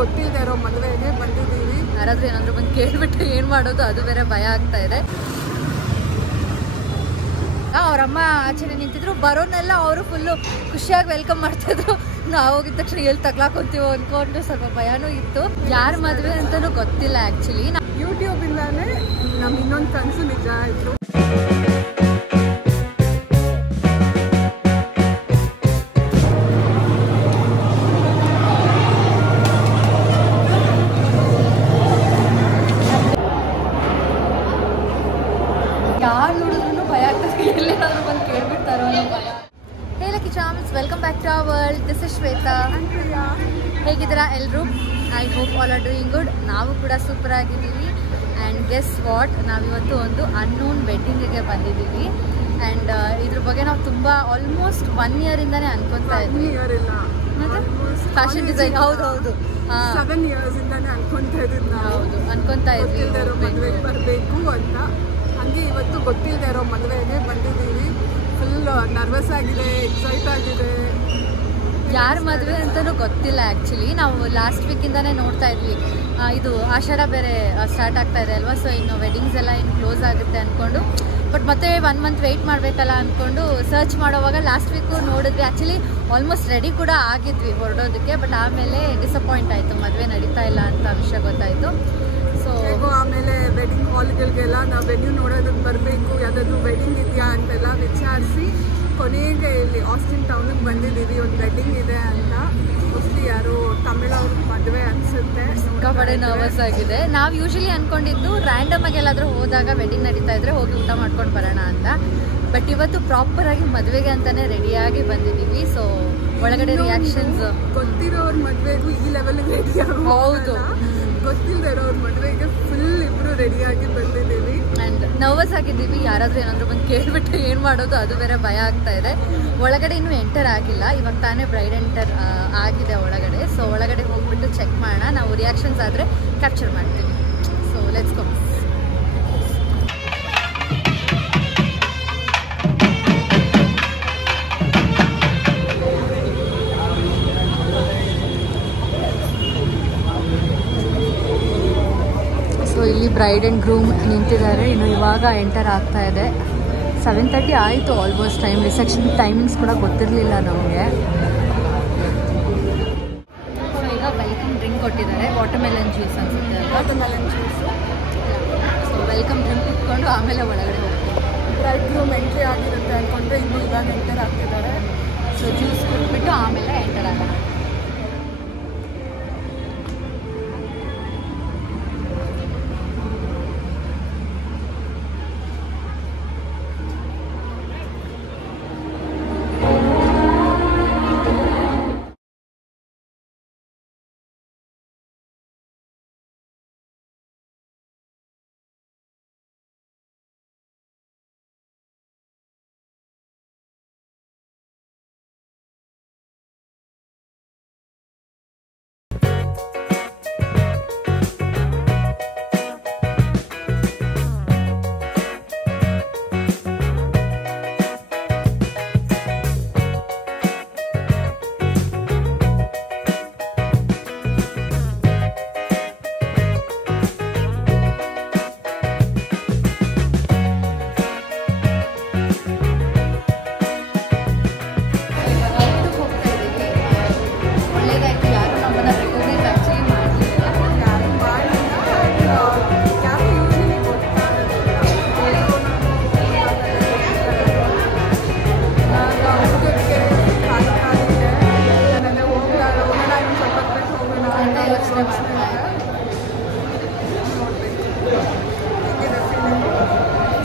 ಗೊತ್ತಿಲ್ಲದೆ ಇರೋ ಮದುವೆಗೆ ಬಂದಿದ್ದೀವಿ. ಯಾರಾದ್ರೂ ಏನಾದ್ರು ಬಂದು ಕೇಳ್ಬಿಟ್ಟು ಏನು ಮಾಡೋದು ಅದು ಬೇರೆ ಭಯ ಆಗ್ತಾ ಇದೆ. ಅವರಮ್ಮ ಆಚೆನೆ ನಿಂತಿದ್ರು, ಬರೋನೆಲ್ಲ ಅವರು ಫುಲ್ಲು ಖುಷಿಯಾಗಿ ವೆಲ್ಕಮ್ ಮಾಡ್ತಿದ್ರು. ನಾವು ಹೋಗಿದ ತಕ್ಷಣ ಎಲ್ಲಿ ತಗ್ಲಾಕೊಂತೀವೋ ಅಂದ್ಕೊಂಡು ಸ್ವಲ್ಪ ಭಯನೂ ಇತ್ತು. ಯಾರ ಮದುವೆ ಅಂತಲೂ ಗೊತ್ತಿಲ್ಲ ಆ್ಯಕ್ಚುಲಿ. ಯೂಟ್ಯೂಬಿಂದಾನೇ ನಮ್ಮ ಇನ್ನೊಂದು ಕನಸು ನಿಜ ಆಯಿತು. ಯಾರು ನೋಡಿದ್ರು ಭಯ ಆಗ್ತದೆ, ಎಲ್ಲೇನಾದ್ರೂ ಬಂದು ಕೇಳ್ಬಿಡ್ತಾರೋ ಅನ್ನೋ ಭಯ. Hey lucky charms, welcome back to our world. This is Shweta. ಹೇಗಿದ್ದೀರಾ ಎಲ್ಲರೂ? I hope all are doing good. ನಾವು ಕೂಡ ಸೂಪರ್ ಆಗಿದ್ದೀವಿ. ಆ್ಯಂಡ್ ಗೆಸ್ ವಾಟ್, ನಾವಿವತ್ತು ಒಂದು ಅನ್ನೋನ್ ವೆಡ್ಡಿಂಗಿಗೆ ಬಂದಿದ್ದೀವಿ. ಆ್ಯಂಡ್ ಇದ್ರ ಬಗ್ಗೆ ನಾವು ತುಂಬ ಆಲ್ಮೋಸ್ಟ್ 1 ಇಯರಿಂದಾನೇ ಅನ್ಕೊತಾ ಇದ್ವಿ. ಫ್ಯಾಷನ್ ಡಿಸೈನ್ ಹೌದು 7 ಇಯರ್ಸಿಂದಾನೇ ಅನ್ಕೊತಾ ಇದ್ವಿ. ಹೌದು ಅನ್ಕೊತಾ ಇದ್ವಿ ಮದುವೆಗೆ ಬರಬೇಕು ಅಂತ. ಹಂಗೆ ಇವತ್ತು ಗೊತ್ತಿಲ್ಲದೆ ಇರೋ ಮದುವೆಗೆ ಬಂದಿದ್ದೀವಿ. ಫುಲ್ ನರ್ವಸ್ ಆಗಿದೆ, ಎಕ್ಸೈಟ್ ಆಗಿದೆ. ಯಾರ ಮದುವೆ ಅಂತಲೂ ಗೊತ್ತಿಲ್ಲ ಆ್ಯಕ್ಚುಲಿ. ನಾವು ಲಾಸ್ಟ್ ವೀಕಿಂದಾನೇ ನೋಡ್ತಾ ಇದ್ವಿ, ಇದು ಆಷಾಢ ಬೇರೆ ಸ್ಟಾರ್ಟ್ ಆಗ್ತಾ ಇದೆ ಅಲ್ವಾ, ಸೊ ಇನ್ನು ವೆಡ್ಡಿಂಗ್ಸ್ ಎಲ್ಲ ಇನ್ನು ಕ್ಲೋಸ್ ಆಗುತ್ತೆ ಅಂದ್ಕೊಂಡು, ಬಟ್ ಮತ್ತೆ 1 ಮಂತ್ ವೆಯ್ಟ್ ಮಾಡಬೇಕಲ್ಲ ಅಂದ್ಕೊಂಡು ಸರ್ಚ್ ಮಾಡೋವಾಗ ಲಾಸ್ಟ್ ವೀಕು ನೋಡಿದ್ವಿ. ಆ್ಯಕ್ಚುಲಿ ಆಲ್ಮೋಸ್ಟ್ ರೆಡಿ ಕೂಡ ಆಗಿದ್ವಿ ಹೊರಡೋದಕ್ಕೆ, ಬಟ್ ಆಮೇಲೆ ಡಿಸಪಾಯಿಂಟ್ ಆಯಿತು, ಮದುವೆ ನಡೀತಾ ಇಲ್ಲ ಅಂತ ವಿಷಯ ಗೊತ್ತಾಯಿತು. ಸೊ ಆಮೇಲೆ ವೆಡ್ಡಿಂಗ್ ಹಾಲ್ಗಳಿಗೆಲ್ಲ ನಾವು ವೆನ್ಯೂ ನೋಡೋದಕ್ಕೆ ಬರಬೇಕು, ಯಾವುದಾದ್ರು ವೆಡ್ಡಿಂಗ್ ಇದೆಯಾ ಅಂತೆಲ್ಲ ವಿಚಾರಿಸಿ ಕೊನೆಗೆ ಇಲ್ಲಿ ಆಸ್ಟಿನ್ ಟೌನಿಗೆ ಬಂದಿದ್ದೀವಿ. ಒಂದು ವೆಡ್ಡಿಂಗ್ ಇದೆ ಅಂತ. ಮೋಸ್ಟ್ಲಿ ಯಾರು ತಮಿಳವ್ರ ಮದುವೆ ಅನಿಸುತ್ತೆ. ಸಿಕ್ಕಾಪಡೆ ನರ್ವಸ್ ಆಗಿದೆ. ನಾವು ಯೂಶಲಿ ಅಂದ್ಕೊಂಡಿದ್ದು ರ್ಯಾಂಡಮ್ ಆಗಿ ಎಲ್ಲಾದರೂ ಹೋದಾಗ ವೆಡ್ಡಿಂಗ್ ನಡೀತಾ ಇದ್ರೆ ಹೋಗಿ ಊಟ ಮಾಡ್ಕೊಂಡು ಬರೋಣ ಅಂತ. ಬಟ್ ಇವತ್ತು ಪ್ರಾಪರಾಗಿ ಮದುವೆಗೆ ಅಂತಲೇ ರೆಡಿಯಾಗಿ ಬಂದಿದ್ದೀವಿ. ಸೊ ಒಳಗಡೆ ರಿಯಾಕ್ಷನ್ಸ್ ಗೊತ್ತಿರೋರ ಮದುವೆಗೂ ಈ ಲೆವೆಲ್ಗೆ ರೆಡಿ ಹೌದು, ಗೊತ್ತಿಲ್ಲದೆ ಇರೋರ ಮದುವೆಗೆ ಫುಲ್ ಇಬ್ಬರು ರೆಡಿಯಾಗಿ ಬಂದಿದ್ದೀವಿ. ಆ್ಯಂಡ್ ನರ್ವಸ್ ಆಗಿದ್ದೀವಿ. ಯಾರಾದರೂ ಏನಾದರೂ ಬಂದು ಕೇಳ್ಬಿಟ್ಟು ಏನು ಮಾಡೋದು ಅದು ಬೇರೆ ಭಯ ಆಗ್ತಾ ಇದೆ. ಒಳಗಡೆ ಇನ್ನೂ ಎಂಟರ್ ಆಗಿಲ್ಲ, ಇವಾಗ ತಾನೇ ಬ್ರೈಡ್ ಎಂಟರ್ ಆಗಿದೆ ಒಳಗಡೆ. ಸೊ ಒಳಗಡೆ ಹೋಗ್ಬಿಟ್ಟು ಚೆಕ್ ಮಾಡೋಣ. ನಾವು ರಿಯಾಕ್ಷನ್ಸ್ ಆದರೆ ಕ್ಯಾಪ್ಚರ್ ಮಾಡ್ತೀವಿ. So let's go. ಸೊ ಇಲ್ಲಿ ಬ್ರೈಡ್ ಆ್ಯಂಡ್ ಗ್ರೂಮ್ ನಿಂತಿದ್ದಾರೆ. ಇನ್ನು ಇವಾಗ ಎಂಟರ್ ಆಗ್ತಾ ಇದೆ. 7:30 ಆಯಿತು ಆಲ್ಮೋಸ್ಟ್ ಟೈಮ್. ರಿಸೆಪ್ಷನ್ ಟೈಮಿಂಗ್ಸ್ ಕೂಡ ಗೊತ್ತಿರಲಿಲ್ಲ ನಮಗೆ. ಸೊ ಈಗ ವೆಲ್ಕಮ್ ಡ್ರಿಂಕ್ ಕೊಟ್ಟಿದ್ದಾರೆ, ವಾಟರ್ಮೆಲನ್ ಜ್ಯೂಸ್ ಅನ್ಸುತ್ತೆ. Watermelon juice. So welcome drink ಕುತ್ಕೊಂಡು ಆಮೇಲೆ ಒಳಗಡೆ ಹೋಗ್ತೀವಿ. ಬ್ರೈಡ್ ಗ್ರೂಮ್ ಎಂಟ್ರಿ ಆಗಿರುತ್ತೆ ಅಂದ್ಕೊಂಡ್ರೆ ಇನ್ನೂ ಇವಾಗ ಎಂಟರ್ ಆಗ್ತಿದ್ದಾರೆ. ಸೊ ಜ್ಯೂಸ್ ಕುಟ್ಬಿಟ್ಟು ಆಮೇಲೆ ಎಂಟರ್ ಆಗೋಣ.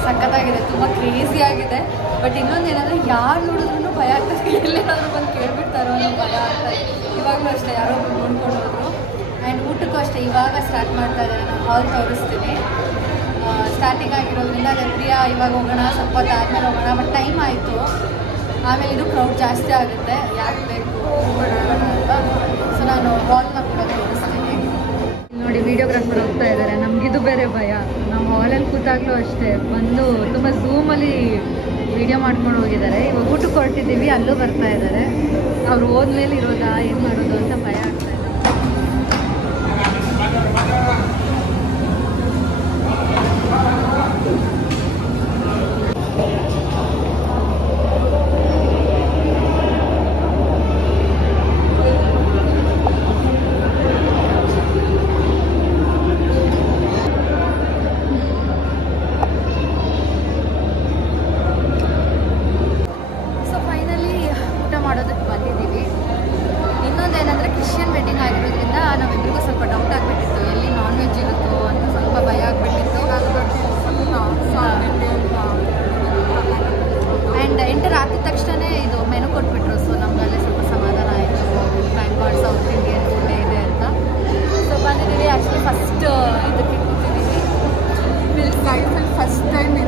ಸಖತ್ತಾಗಿದೆ, ತುಂಬ ಕ್ರೇಜಿ ಆಗಿದೆ. ಬಟ್ ಇನ್ನೊಂದು ಏನಂದರೆ ಯಾರು ನೋಡಿದ್ರು ಭಯ ಆಗ್ತದೆ, ಎಲ್ಲೇನಾದರೂ ಬಂದು ಕೇಳ್ಬಿಡ್ತಾರೋ ಅನ್ನೋ ಭಯ ಆಗ್ತದೆ. ಇವಾಗಲೂ ಅಷ್ಟೇ ಯಾರೋ ನೋಡ್ಕೊಂಡು ಹೋದ್ರು. ಆ್ಯಂಡ್ ಊಟಕ್ಕೂ ಅಷ್ಟೇ ಇವಾಗ ಸ್ಟಾರ್ಟ್ ಮಾಡ್ತಾ ಇದ್ದಾರೆ. ನಾನು ಹಾಲ್ ತೋರಿಸ್ತೀನಿ. ಸ್ಟಾರ್ಟಿಂಗ್ ಆಗಿರೋದ್ರಿಂದ ಅದೇ ಪ್ರಿಯಾ ಇವಾಗ ಹೋಗೋಣ, ಸ್ವಲ್ಪ ಹೊತ್ತು ಆದಮೇಲೆ ಹೋಗೋಣ, ಬಟ್ ಟೈಮ್ ಆಯಿತು. ಆಮೇಲೆ ಇನ್ನೂ ಕ್ರೌಡ್ ಜಾಸ್ತಿ ಆಗುತ್ತೆ, ಯಾಕೆ ಬೇಕು ಹೋಗೋಣ ಅಲ್ವಾ. ಸೊ ನಾನು ಹಾಲ್ನ ಕೂಡ ತೋರಿಸ್ತೀನಿ. ನೋಡಿ ವಿಡಿಯೋಗ್ರಾಫರ್ ಹೋಗ್ತಾ ಇದ್ದಾರೆ. ನಮಗಿದು ಬೇರೆ ಭಯ. ನಾವು ಹಾಲಲ್ಲಿ ಕೂತಾಗಲೂ ಅಷ್ಟೇ ಬಂದು ತುಂಬ ಝೂಮಲ್ಲಿ ವಿಡಿಯೋ ಮಾಡ್ಕೊಂಡು ಹೋಗಿದ್ದಾರೆ. ಇವಾಗ ಊಟಕ್ಕೆ ಹೊರಟಿದ್ದೀವಿ, ಅಲ್ಲೂ ಬರ್ತಾ ಇದ್ದಾರೆ. ಅವ್ರು ಹೋದ್ಮೇಲೆ ಇರೋದಾ ಏನು ಮಾಡೋದು ಅಂತ ಭಯ ಆಗ್ತಾ ಇದೆ.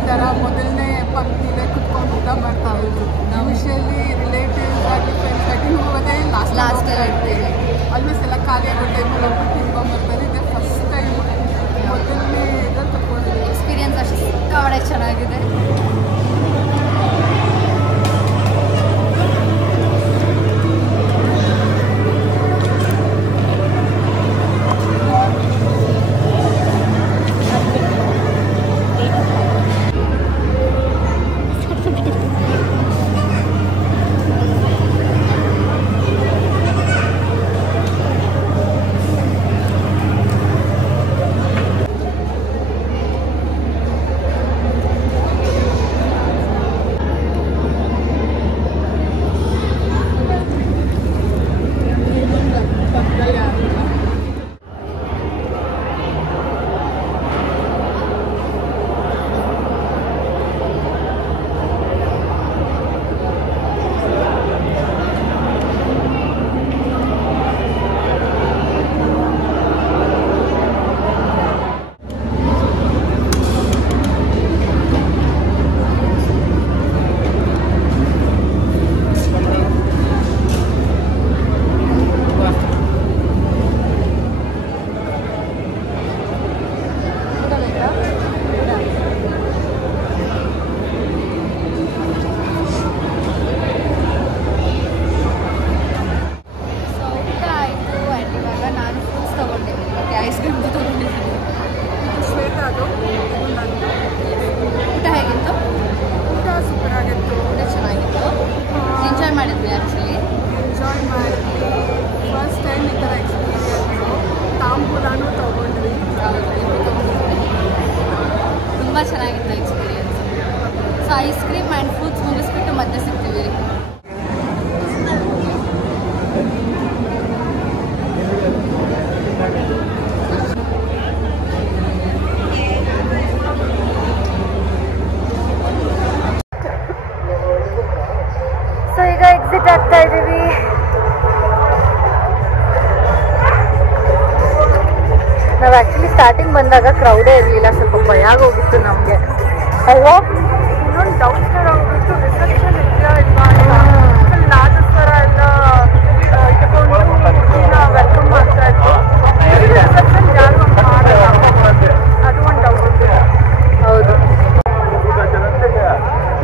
ಥರ ಮೊದಲನೇ ಪಂಕ್ತಿಲೇ ಕುತ್ಕೊಂಡು ಊಟ ಮಾಡ್ತಾ ಇದ್ರು. ಯೂಶಲಿ ರಿಲೇಟಿವ್ಸ್ ಆಗಿ ಫ್ರೆಂಡ್ಸ್ ವೆಡ್ಡಿಂಗ್ ಹೋಗೋದೇ ಲಾಸ್ಟ್ ಇರ್ತೀವಿ. ಆಲ್ಮೋಸ್ಟ್ ಎಲ್ಲ ಖಾಲಿ ಆಗೋ ಟೈಮಲ್ಲಿ ಒಬ್ಬರು ತಿನ್ಕೊಂಡ್ಬರ್ತಾರೆ. ಇದೆ ಫಸ್ಟ್ ಟೈಮ್ ಮೊದಲನೇ ಇದ್ರಲ್ಲಿ ತಗೊಂಡಿದ್ದೀವಿ. ಎಕ್ಸ್ಪೀರಿಯನ್ಸ್ ಅಷ್ಟು ಸಿಕ್ಕಾಪಟ್ಟೆ ಚೆನ್ನಾಗಿದೆ. ತುಂಬ ಚೆನ್ನಾಗಿತ್ತು experience. So ice cream and fruits ಮುಗಿಸ್ಬಿಟ್ಟು ಮತ್ತೆ ಸಿಗ್ತೀವಿ. ಸೊ ಈಗ ಎಕ್ಸಿಟ್ ಆಗ್ತಾ ಇದ್ದೀವಿ. ನಾವು ಆ್ಯಕ್ಚುಲಿ ಸ್ಟಾರ್ಟಿಂಗ್ ಬಂದಾಗ ಕ್ರೌಡೇ ಇರಲಿಲ್ಲ, ಸ್ವಲ್ಪ ಭಯ ಆಗೋಗಿತ್ತು ನಮಗೆ ಅಲ್ವಾ. ಇನ್ನೊಂದು ಡೌಟ್ ಥರ ಹೋಗಿತ್ತು, ರಿಸೆಪ್ಷನ್ ಇದೆಯಾ ಇಲ್ವಾ ಅಂತ ಲಾಜಸ್ ಥರ ಎಲ್ಲ ಇಟ್ಕೊಂಡು ವೆಲ್ಕಮ್ ಮಾಡ್ತಾ ಇತ್ತು. ರಿಸೆಪ್ಷನ್ ಯಾರು ಮಾಡಲ್ಲ, ಅದು ಒಂದು ಡೌಟ್. ಹೌದು,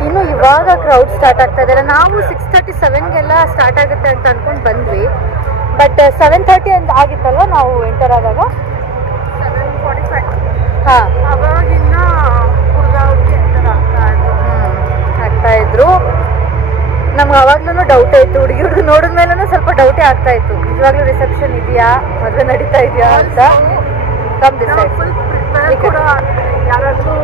ಇನ್ನು ಇವಾಗ ಕ್ರೌಡ್ ಸ್ಟಾರ್ಟ್ ಆಗ್ತಾ ಇದೆಯಲ್ಲ. ನಾವು 6:37ಗೆಲ್ಲ ಸ್ಟಾರ್ಟ್ ಆಗುತ್ತೆ ಅಂತ ಅಂದ್ಕೊಂಡು ಬಂದ್ವಿ, ಬಟ್ 7:30 ಅಂತ ಆಗಿತ್ತಲ್ವ ನಾವು ಎಂಟರ್ ಆದಾಗ. 7:45 ಹಾಂ, ಅವಾಗಿನ್ನ ಹುಡುಗ ಹುಡುಗಿ ಎಂಟರ್ ಆಗ್ತಾ ಇದ್ರು. ನಮ್ಗೆ ಅವಾಗ್ಲೂ ಡೌಟ್ ಆಯಿತು, ಹುಡುಗಿ ನೋಡಿದ್ಮೇಲೂ ಸ್ವಲ್ಪ ಡೌಟೇ ಆಗ್ತಾ ಇತ್ತು, ನಿಜವಾಗ್ಲೂ ರಿಸೆಪ್ಷನ್ ಇದೆಯಾ, ಮದುವೆ ನಡೀತಾ ಇದೆಯಾ ಅಂತ. ಫುಲ್ ಪ್ರಿಪೇರ್ ಕೂಡ. ಯಾರಾದ್ರೂ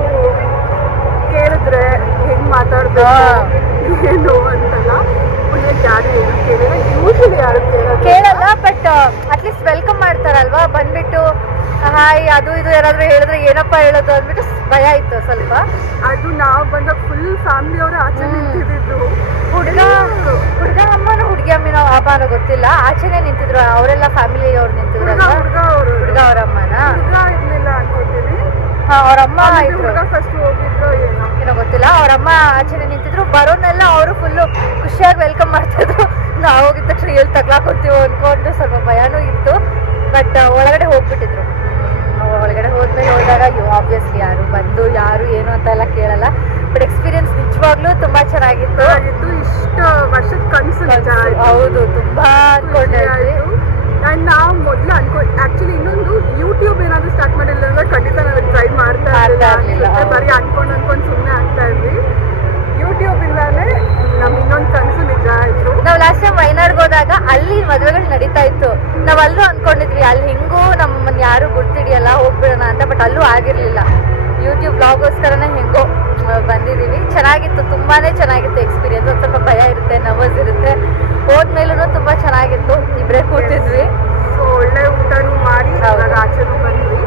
ಕೇಳಿದ್ರೆ ಹೆಂಗ್ ಮಾತಾಡ್ಬೇಕು ಏನು ಅಂತಲ್ಲ, ಯಾರು ಏನು ಕೇಳಿಲ್ಲ, ಯೂಶಲಿ ಯಾರು ಕೇಳಲ್ಲ. ಬಟ್ ಅಟ್ಲೀಸ್ಟ್ ವೆಲ್ಕಮ್ ಮಾಡ್ತಾರಲ್ವಾ, ಬಂದ್ಬಿಟ್ಟು ಹಾಯ್ ಅದು ಇದು ಯಾರಾದ್ರೂ ಹೇಳಿದ್ರೆ ಏನಪ್ಪ ಹೇಳೋದು ಅಂದ್ಬಿಟ್ಟು ಭಯ ಇತ್ತು ಸ್ವಲ್ಪ. ಅದು ನಾವು ಬಂದಾಗ ಫುಲ್ ಫ್ಯಾಮಿಲಿ ಅವರೇ ಆಚೆ ನಿಂತಿದ್ದು. ಹುಡುಗ ಅಮ್ಮನೋ ಹುಡುಗಿ ಅಮ್ಮನೋ ಅಮ್ಮನೋ ಗೊತ್ತಿಲ್ಲ, ಆಚೆನೆ ನಿಂತಿದ್ರು. ಅವರೆಲ್ಲ ಫ್ಯಾಮಿಲಿ ಅವ್ರು ನಿಂತಿದ್ರು. ಹುಡುಗ ಅವ್ರ ಅಮ್ಮನ ಇರ್ಲಿಲ್ಲ ಅನ್ಕೋತೀನಿ. ಹಾ, ಅವ್ರಮ್ಮ ಇದ್ರು. ಫಸ್ಟ್ ಹೋಗಿದ್ರು ಏನೋ ಗೊತ್ತಿಲ್ಲ. ಅವ್ರಮ್ಮ ಆಚೆನೆ ನಿಂತಿದ್ರು. ಬರೋನೆಲ್ಲ ಅವರು ಫುಲ್ಲು ಖುಷಿಯಾಗಿ ವೆಲ್ಕಮ್ ಮಾಡ್ತಿದ್ರು. ನಾವು ಹೋಗಿದ ತಕ್ಷಣ ಎಲ್ಲಿ ತಗ್ಲಾಕೊಡ್ತೀವೋ ಅಂದ್ಕೊಂಡು ಸ್ವಲ್ಪ ಭಯನೂ ಇತ್ತು. ಬಟ್ ಒಳಗಡೆ ಹೋಗ್ಬಿಟ್ಟಿದ್ರು. ಒಳಗಡೆ ಹೋದ್ಮೇಲೆ ಹೋದಾಗ ಆಬ್ವಿಯಸ್ಲಿ ಯಾರು ಬಂದು ಯಾರು ಏನು ಅಂತ ಎಲ್ಲ ಕೇಳಲ್ಲ. ಬಟ್ ಎಕ್ಸ್ಪೀರಿಯನ್ಸ್ ನಿಜವಾಗ್ಲೂ ತುಂಬಾ ಚೆನ್ನಾಗಿತ್ತು. ಇಷ್ಟು ವರ್ಷದ ಕನಸು. ಹೌದು, ತುಂಬಾ ಅನ್ಕೊಂಡಿದ್ವಿ. ಆ್ಯಂಡ್ ನಾವು ಮೊದಲು ಆ್ಯಕ್ಚುಲಿ ಇನ್ನೊಂದು ಯೂಟ್ಯೂಬ್ ಏನಾದರೂ ಸ್ಟಾರ್ಟ್ ಮಾಡಿಲ್ಲ ಅಂದ್ರೆ ಖಂಡಿತ ನಾವು ಟ್ರೈ ಮಾಡ್ತಾ ಇರಲಿಲ್ಲ. ಬರೀ ಅನ್ಕೊಂಡು ಸುಮ್ಮನೆ ಆಗ್ತಾ ಇದ್ವಿ. ಯೂಟ್ಯೂಬ್ ಇಂದಾನೆ ನಮ್ಗೆ ಇನ್ನೊಂದು ಕನಸು ನಿಜ ಆಯಿತು. ನಾವು ಲಾಸ್ಟ್ ಟೈಮ್ ವಯನಾಡ್ಗೆ ಹೋದಾಗ ಅಲ್ಲಿ ಮದುವೆಗಳು ನಡೀತಾ ಇತ್ತು. ನಾವು ಅಲ್ಲೂ ಅನ್ಕೊಂಡಿದ್ವಿ ಅಲ್ಲಿ ಹೆಂಗೂ ನಮ್ಮನ್ನು ಯಾರು ಗುರ್ತಿಡಿಯಲ್ಲ, ಹೋಗ್ಬಿಡೋಣ ಅಂತ. ಬಟ್ ಅಲ್ಲೂ ಆಗಿರಲಿಲ್ಲ. ಯೂಟ್ಯೂಬ್ ಬ್ಲಾಗೋಸ್ಕರನೇ ಹೆಂಗೋ ಬಂದಿದ್ದೀವಿ. ಚೆನ್ನಾಗಿತ್ತು, ತುಂಬಾ ಚೆನ್ನಾಗಿತ್ತು ಎಕ್ಸ್ಪೀರಿಯನ್ಸ್. ಒಂದು ಸ್ವಲ್ಪ ಭಯ ಇರುತ್ತೆ, ನರ್ವಸ್ ಇರುತ್ತೆ. ಹೋದ್ಮೇಲೂ ತುಂಬ ಚೆನ್ನಾಗಿತ್ತು. ಇಬ್ಬರೇ ಕೂತಿದ್ವಿ. ಸೊ ಒಳ್ಳೆ ಊಟನೂ ಮಾಡಿ ಆಚೆನೂ ಬಂದ್ವಿ.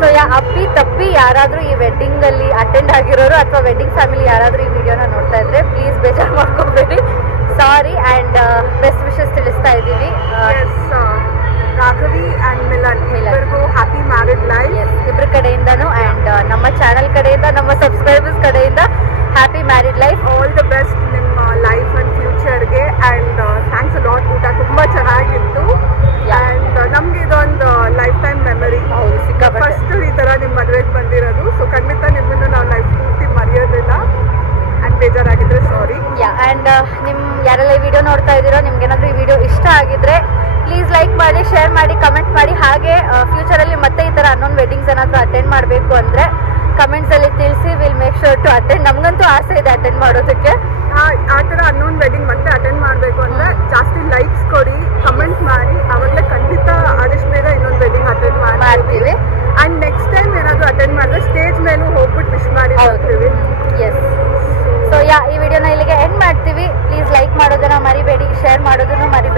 ಸೊ ಅಪ್ಪಿ ತಪ್ಪಿ ಯಾರಾದರೂ ಈ ವೆಡ್ಡಿಂಗಲ್ಲಿ ಅಟೆಂಡ್ ಆಗಿರೋರು ಅಥವಾ ವೆಡ್ಡಿಂಗ್ ಫ್ಯಾಮಿಲಿ ಯಾರಾದರೂ ಈ ವಿಡಿಯೋನ ನೋಡ್ತಾ ಇದ್ರೆ ಪ್ಲೀಸ್ ಬೇಜಾರು ಮಾಡ್ಕೊಬೇಡಿ. ಸಾರಿ ಆ್ಯಂಡ್ ಬೆಸ್ಟ್ ವಿಶಸ್ ತಿಳಿಸ್ತಾ ಇದ್ದೀವಿ. ರಾಘವಿ ಆ್ಯಂಡ್ ಮಿಲನ್ ಇಬ್ಬರಿಗೂ ಹ್ಯಾಪಿ ಮ್ಯಾರಿಡ್ ಲೈಫ್ ಇಬ್ಬರ ಕಡೆಯಿಂದನೂ. ಆ್ಯಂಡ್ ಆ್ಯಂಡ್ ನಮ್ಮ ಚಾನಲ್ ಕಡೆಯಿಂದ ನಮ್ಮ ಸಬ್ಸ್ಕ್ರೈಬರ್ಸ್ ಕಡೆಯಿಂದ happy married life. All the best ನಿಮ್ಮ ಲೈಫ್ ಅಂಡ್ ಫ್ಯೂಚರ್ಗೆ. And thanks a lot. ಊಟ ತುಂಬ ಚೆನ್ನಾಗಿತ್ತು. ಆ್ಯಂಡ್ ನಮ್ಗೆ ಇದೊಂದು ಲೈಫ್ ಟೈಮ್ ಮೆಮರಿ. ಫಸ್ಟ್ ಈ ಥರ ನಿಮ್ಮ ಮದುವೆಗೆ ಬಂದಿರೋದು. ಸೊ ಖಂಡಿತ ನಿಮ್ಮನ್ನು ನಾವು ಲೈಫ್ ಪೂರ್ತಿ ಮರೆಯೋದಿಲ್ಲ. And ಬೇಜಾರಾಗಿದ್ರೆ sorry. ಆ್ಯಂಡ್ ನಿಮ್ಮ ಯಾರೆಲ್ಲ ಈ ವಿಡಿಯೋ ನೋಡ್ತಾ ಇದ್ದೀರೋ ನಿಮ್ಗೆ ಏನಾದರೂ ಈ ವಿಡಿಯೋ ಇಷ್ಟ ಆಗಿದ್ರೆ ಪ್ಲೀಸ್ ಲೈಕ್ ಮಾಡಿ, ಶೇರ್ ಮಾಡಿ, ಕಮೆಂಟ್ ಮಾಡಿ. ಹಾಗೆ ಫ್ಯೂಚರಲ್ಲಿ ಮತ್ತೆ ಈ ಥರ ಅನ್ನೊಂದು ವೆಡ್ಡಿಂಗ್ಸ್ ಏನಾದರೂ ಅಟೆಂಡ್ ಮಾಡಬೇಕು ಅಂದರೆ ಕಮೆಂಟ್ಸಲ್ಲಿ ತಿಳಿಸಿ. Will make sure to attend. ನಮಗಂತೂ ಆಸೆ ಇದೆ ಅಟೆಂಡ್ ಮಾಡೋದಕ್ಕೆ. ಆ ಥರ ಅನ್ನೊಂದು ವೆಡ್ಡಿಂಗ್ ಮತ್ತೆ ಅಟೆಂಡ್ ಮಾಡಬೇಕು ಅಂದರೆ ಜಾಸ್ತಿ ಲೈಕ್ಸ್ ಕೊಡಿ, ಕಮೆಂಟ್ ಮಾಡಿ. ಆವಾಗಲೇ ಖಂಡಿತ ಆದಷ್ಟು ಬೇಗ ಇನ್ನೊಂದು ವೆಡ್ಡಿಂಗ್ ಅಟೆಂಡ್ ಮಾಡ್ತೀವಿ. ಆ್ಯಂಡ್ ನೆಕ್ಸ್ಟ್ ಟೈಮ್ ಏನಾದರೂ ಅಟೆಂಡ್ ಮಾಡಿದ್ರೆ ಸ್ಟೇಜ್ ಮೇಲೂ ಹೋಗ್ಬಿಟ್ಟು ವಿಶ್ ಮಾಡಿ ಹೋಗ್ತೀವಿ. ಎಸ್. ಸೊ ಈ ವಿಡಿಯೋನ ಇಲ್ಲಿಗೆ ಎಂಡ್ ಮಾಡ್ತೀವಿ. ಪ್ಲೀಸ್ ಲೈಕ್ ಮಾಡೋದನ್ನ ಮರಿಬೇಡಿ, ಶೇರ್ ಮಾಡೋದನ್ನು ಮರಿಬೇಡಿ.